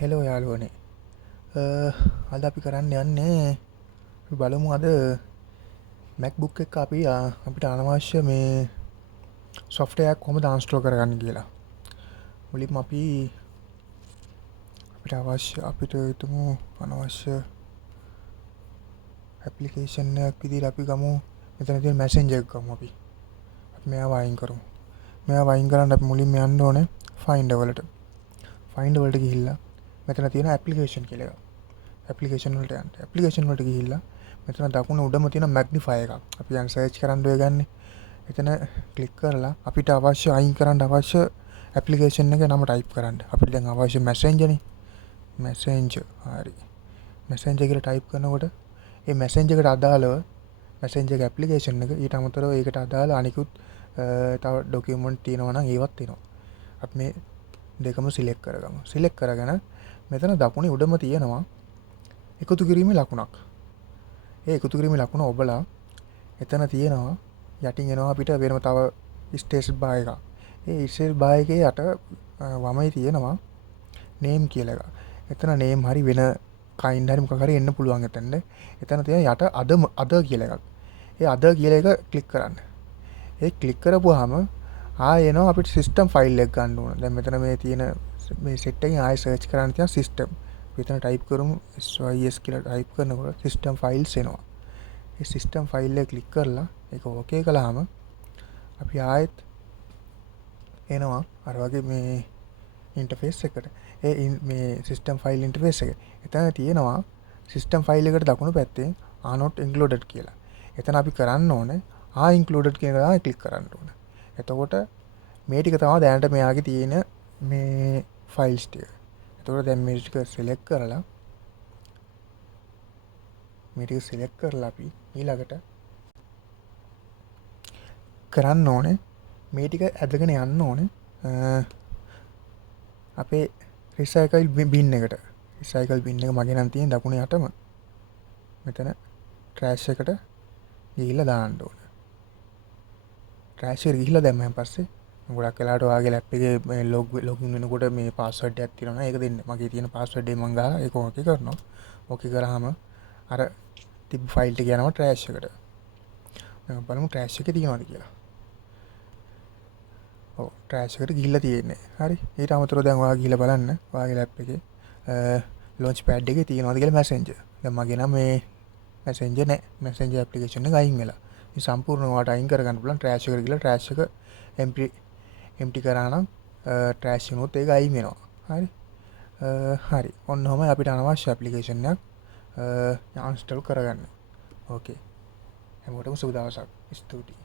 Hello යාළුවනේ. අද අපි කරන්න යන්නේ අපි බලමු අද MacBook එක අපිට අනවශ්‍ය මේ software එක කොහොමද uninstall කරගන්න කියලා. මුලින්ම අපිට හිතමු අනවශ්‍ය application එකක් විදිහට අපි ගමු මෙතන තියෙන Messenger එක ගමු අපි. අපි මේවා වයින් කරමු. මේවා වයින් කරන්න අපි මුලින්ම යන්න ඕනේ Finder වලට. Finder වලට ගිහිල්ලා මෙතන තියෙන application කියලා එකක්. application වලට යන්න. application වලට ගිහිල්ලා මෙතන දකුණේ උඩම තියෙන magnify එකක්. අපි යන් search කරන්න ඔය ගන්නේ. එතන click කරලා අපිට අවශ්‍ය අයින් කරන්න අවශ්‍ය application එක නම type කරන්න. අපිට දැන් අවශ්‍ය messenger නේ. messenger. හරි. messenger කියලා type කරනකොට ඒ messenger එකට අදාළව messenger එක application එක ඊට අමතරව ඒකට අදාළ අනිකුත් තව document තියෙනවා නම් ඒවත් තියෙනවා. අපි මේ දෙකම select කරගමු. select කරගෙන මෙතන දකුණේ උඩම තියෙනවා එකතු කිරීමේ ලකුණක්. ඒ එකතු කිරීමේ ලකුණ ඔබලා එතන තියෙනවා යටින් එනවා අපිට වෙනම තව ස්ටේටස් බාර් එකක්. ඒ ස්ටේටස් බාර් එකේ යට වමේ තියෙනවා name කියලා එකක්. එතන name හරි වෙන kind හරි මොකක් හරි එන්න පුළුවන් එතනද. එතන තියෙන යට අද කියලා එකක්. ඒ අද කියලා එක ක්ලික් කරන්න. ඒ ක්ලික් කරපුවාම ආයෙ එනවා අපිට system file එක ගන්න ඕන. දැන් මෙතන මේ තියෙන මේ set එකෙන් ආයෙ search කරන්න තියෙන system. මෙතන type කරමු sys කියලා type කරනකොට system files එනවා. ඒ system file එක ක්ලික් කරලා ඒක okay කළාම අපි ආයෙත් එනවා අර වගේ මේ interface එකට. මේ system file interface එක. එතන තියෙනවා system file එකට දකුණු පැත්තේ are not included කියලා. එතන අපි කරන්න ඕනේ included කියන එක තමයි ක්ලික් කරන්න ඕනේ. එතකොට මේ ටික තමයි දැනට මෙයාගේ තියෙන මේ ෆයිල්ස් ටික. එතකොට දැන් මේ ටික select කරලා අපි ඊළඟට කරන්න ඕනේ මේ ටික ඇදගෙන යන්න ඕනේ අපේ recycle bin එකට. recycle bin එක මගේ නම් තියෙන දකුණේ යටම මෙතන trash එකට ගිහිල්ලා දාන්න ඕනේ. trash එකට ගිහිල්ලා දැම්මන් පස්සේ ගොඩක් වෙලාවට ඔයාගේ ලැප් එකේ මේ ලොගින් වෙනකොට මේ පාස්වර්ඩ් එකක් තියෙනවා. ඒක දෙන්න. මගේ තියෙන පාස්වර්ඩ් එක මම ගහලා ඒක ඕකේ කරනවා. ඕකේ කරාම අර තිබ්බ ෆයිල් එක යනවා trash එකට. මම බලමු trash එකේ තියෙනවද කියලා. ඔව් trash එකට ගිහිල්ලා තියෙන්නේ. හරි. ඊට අමතරව දැන් ඔයා ගිහිල්ලා බලන්න ඔයාගේ ලැප් එකේ launchpad එකේ තියෙනවද කියලා messenger. දැන් මගේ නම් මේ messenger නෑ. messenger application එක අයින් වෙලා. මේ සම්පූර්ණව ඔයාට අයින් කරගන්න පුළුවන් trash එකට ගිහිල්ලා trash එක empty කරා නම් trash එකනොත් ඒක අයින් වෙනවා. හරි. හරි. ඔන්නෝම අපිට අනවශ්‍ය application එකක් uninstall කරගන්න. ඕකේ. හැමෝටම සුබ දවසක්. ස්තුතියි.